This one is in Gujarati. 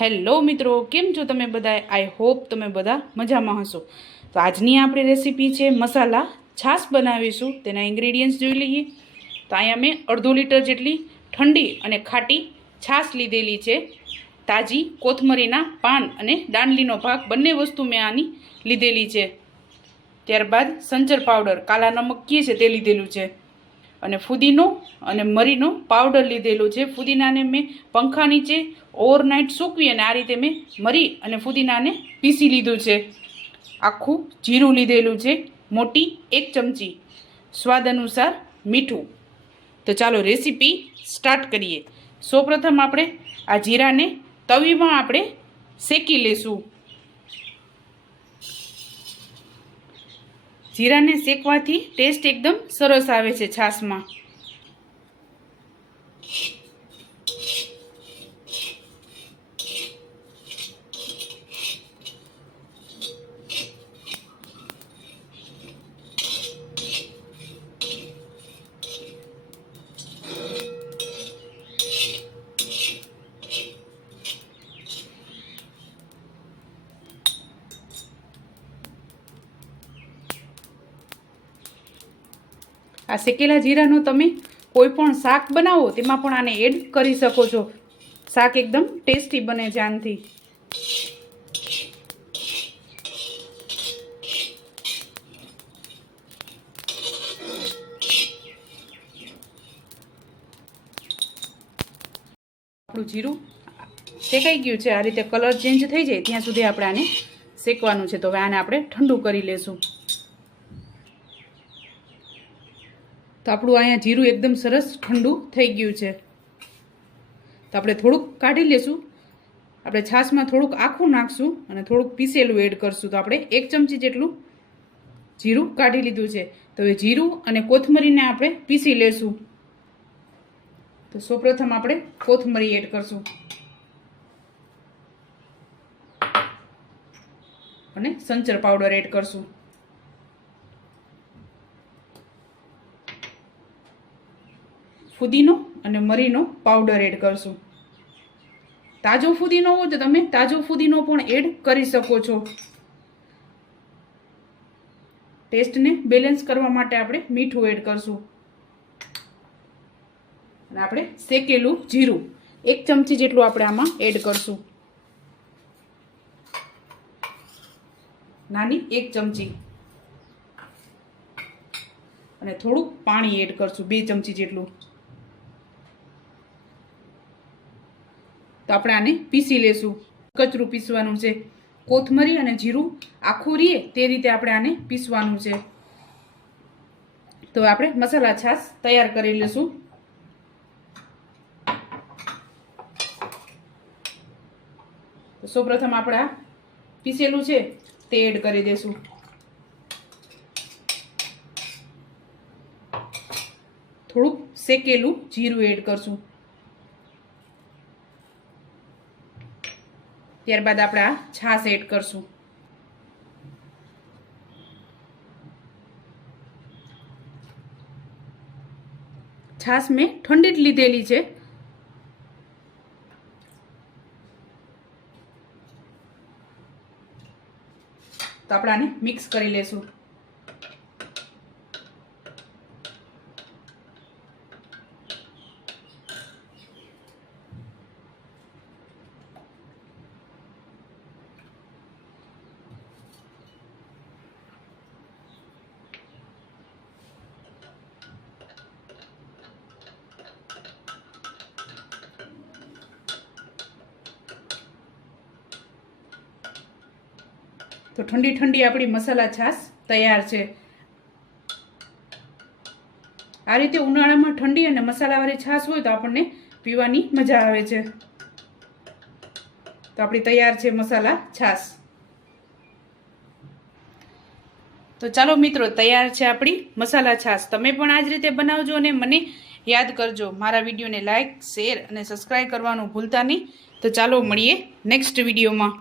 હેલો મિત્રો, કેમ છો તમે બધા? આઈ હોપ તમે બધા મજામાં હશો. તો આજની આપણી રેસીપી છે મસાલા છાશ બનાવીશું. તેના ઇન્ગ્રેડિયન્ટ્સ જોઈ લઈએ. તો અહીંયા મેં અડધો લીટર જેટલી ઠંડી અને ખાટી છાશ લીધેલી છે. તાજી કોથમરીના પાન અને દાંડલીનો ભાગ બંને વસ્તુ મેં આની લીધેલી છે. ત્યારબાદ સંચર પાવડર, કાલા નમક કીએ છે તે લીધેલું છે. અને ફુદીનો અને મરીનો પાવડર લીધેલો છે. ફુદીનાને મેં પંખા નીચે ઓવરનાઇટ સૂકવી અને આ રીતે મેં મરી અને ફુદીનાને પીસી લીધું છે. આખું જીરું લીધેલું છે, મોટી 1 ચમચી, સ્વાદ અનુસાર મીઠું. તો ચાલો રેસીપી સ્ટાર્ટ કરીએ. સૌપ્રથમ આપણે આ જીરાને તવીમાં આપણે શેકી લેશું. જીરાને શેકવાથી ટેસ્ટ એકદમ સરસ આવે છે છાશમાં. આ શેકેલા જીરાનો તમે કોઈ પણ શાક બનાવો તેમાં પણ આને એડ કરી શકો છો. શાક એકદમ ટેસ્ટી બને છે આનાથી. આપણું જીરું શેકાઈ ગયું છે. આ રીતે કલર ચેન્જ થઈ જાય ત્યાં સુધી આપણે આને શેકવાનું છે. તો હવે આને આપણે ઠંડુ કરી લેશું. તો આપણું અહીંયા જીરું એકદમ સરસ ઠંડુ થઈ ગયું છે. તો આપણે થોડુંક કાઢી લેશું. આપણે છાશમાં થોડુંક આખું નાખશું અને થોડુંક પીસેલું એડ કરશું. તો આપણે 1 ચમચી જેટલું જીરું કાઢી લીધું છે. તો હવે જીરું અને કોથમરીને આપણે પીસી લેશું. તો સૌપ્રથમ આપણે કોથમરી એડ કરશું અને સંચર પાવડર એડ કરશું. ફુદીનો અને મરીનો પાવડર એડ કરશું. તાજો ફુદીનો હોય તો તમે તાજો ફુદીનો પણ એડ કરી શકો છો. ટેસ્ટને બેલેન્સ કરવા માટે આપણે મીઠું એડ કરશું. અને આપણે શેકેલું જીરું 1 ચમચી જેટલું આપણે આમાં એડ કરશું. નાની 1 ચમચી. અને થોડુંક પાણી એડ કરશું 2 ચમચી જેટલું. તો આપણે આને પીસી લેશું. કચરું પીસવાનું છે. કોથમરી અને જીરું આખું રીએ તે રીતે આપણે આને પીસવાનું છે. તો આપણે મસાલા છાશ તૈયાર કરી લેશું. તો સૌપ્રથમ આપણે આ પીસેલું છે તે એડ કરી દેશું. થોડુંક શેકેલું જીરું એડ કરશું. ત્યારબાદ આપણે આ છાશ એડ કરશું. છાશ મેં ઠંડી જ લીધેલી છે. તો આપણે આને મિક્સ કરી લેશું. તો ઠંડી ઠંડી આપણી મસાલા છાશ તૈયાર છે. આ રીતે ઉનાળામાં ઠંડી અને મસાલાવાળી છાશ હોય તો આપણને પીવાની મજા આવે છે. તો આપણી તૈયાર છે મસાલા છાશ. તો ચાલો મિત્રો, તૈયાર છે આપણી મસાલા છાશ. તમે પણ આ જ રીતે બનાવજો અને મને યાદ કરજો. મારા વિડીયોને લાઈક, શેર અને સબસ્ક્રાઈબ કરવાનું ભૂલતા નહીં. તો ચાલો મળીએ નેક્સ્ટ વિડીયોમાં.